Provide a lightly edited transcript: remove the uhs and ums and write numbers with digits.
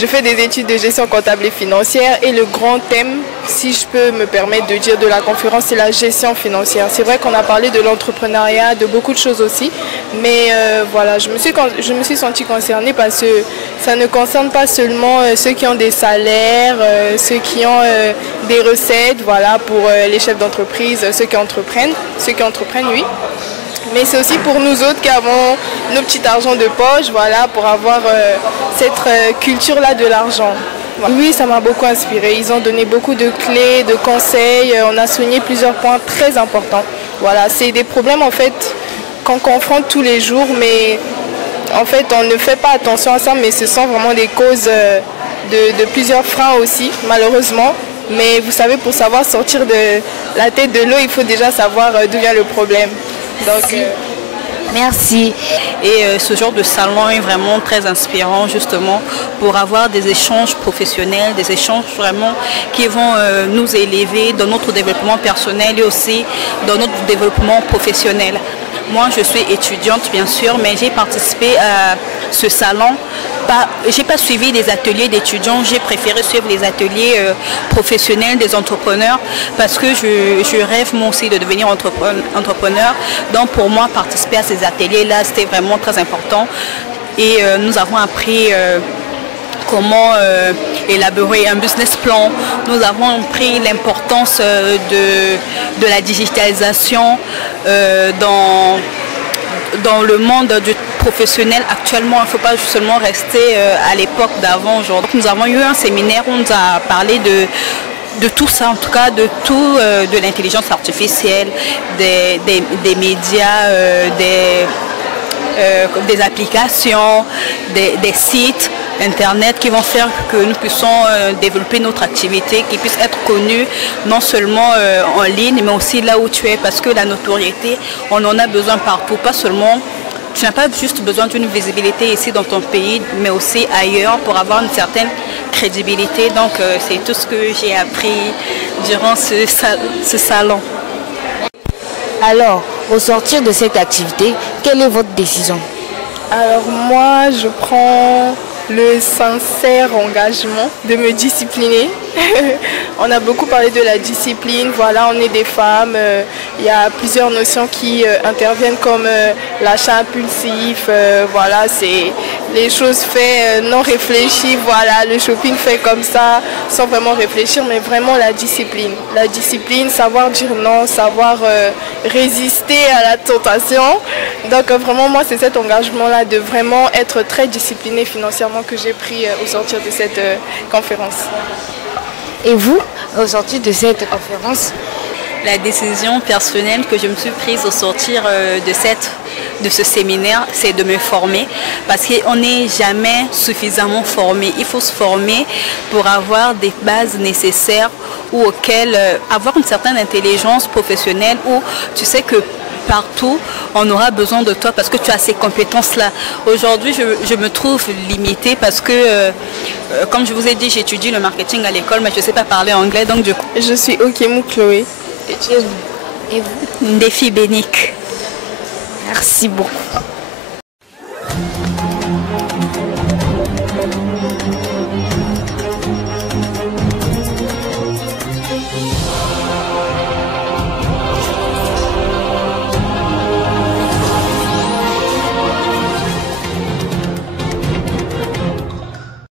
Je fais des études de gestion comptable et financière et le grand thème, si je peux me permettre de dire, de la conférence, c'est la gestion financière. C'est vrai qu'on a parlé de l'entrepreneuriat, de beaucoup de choses aussi, mais voilà, je me suis sentie concernée parce que ça ne concerne pas seulement ceux qui ont des salaires, ceux qui ont des recettes, voilà, pour les chefs d'entreprise, ceux qui entreprennent, oui. Mais c'est aussi pour nous autres qui avons nos petits argents de poche, voilà, pour avoir cette culture-là de l'argent. Oui, ça m'a beaucoup inspiré. Ils ont donné beaucoup de clés, de conseils. On a souligné plusieurs points très importants. Voilà, c'est des problèmes en fait qu'on confronte tous les jours, mais en fait on ne fait pas attention à ça, mais ce sont vraiment des causes de plusieurs freins aussi, malheureusement. Mais vous savez, pour savoir sortir de la tête de l'eau, il faut déjà savoir d'où vient le problème. Donc, merci. Et ce genre de salon est vraiment très inspirant justement pour avoir des échanges professionnels, des échanges vraiment qui vont nous élever dans notre développement personnel et aussi dans notre développement professionnel. Moi, je suis étudiante bien sûr, mais j'ai participé à ce salon. Je n'ai pas suivi des ateliers d'étudiants, j'ai préféré suivre les ateliers professionnels des entrepreneurs parce que je rêve moi aussi de devenir entrepreneur. Donc pour moi, participer à ces ateliers-là, c'était vraiment très important. Et nous avons appris comment élaborer un business plan. Nous avons pris l'importance de la digitalisation dans le monde du professionnel actuellement. Il ne faut pas seulement rester à l'époque d'avant. Aujourd'hui, nous avons eu un séminaire où on nous a parlé de tout ça, en tout cas de tout, de l'intelligence artificielle, des médias, des applications, des sites internet qui vont faire que nous puissions développer notre activité, qui puisse être connue non seulement en ligne, mais aussi là où tu es, parce que la notoriété, on en a besoin partout, pas seulement. Tu n'as pas juste besoin d'une visibilité ici dans ton pays, mais aussi ailleurs pour avoir une certaine crédibilité. Donc c'est tout ce que j'ai appris durant ce salon. Alors, au sortir de cette activité, quelle est votre décision? Alors moi, je prends le sincère engagement de me discipliner. On a beaucoup parlé de la discipline, voilà, on est des femmes, il y a plusieurs notions qui interviennent comme l'achat impulsif, voilà, c'est les choses faites non réfléchies, voilà, le shopping fait comme ça, sans vraiment réfléchir, mais vraiment la discipline. La discipline, savoir dire non, savoir résister à la tentation. Donc vraiment, moi, c'est cet engagement-là de vraiment être très discipliné financièrement que j'ai pris au sortir de cette conférence. Et vous, au sortir de cette conférence? La décision personnelle que je me suis prise au sortir de ce séminaire, c'est de me former parce qu'on n'est jamais suffisamment formé. Il faut se former pour avoir des bases nécessaires ou auxquelles avoir une certaine intelligence professionnelle où tu sais que partout, on aura besoin de toi parce que tu as ces compétences-là. Aujourd'hui, je me trouve limitée parce que, comme je vous ai dit, j'étudie le marketing à l'école, mais je ne sais pas parler anglais, donc du coup... Je suis Okemu Chloé. Et vous? Défi Bénique. Merci beaucoup.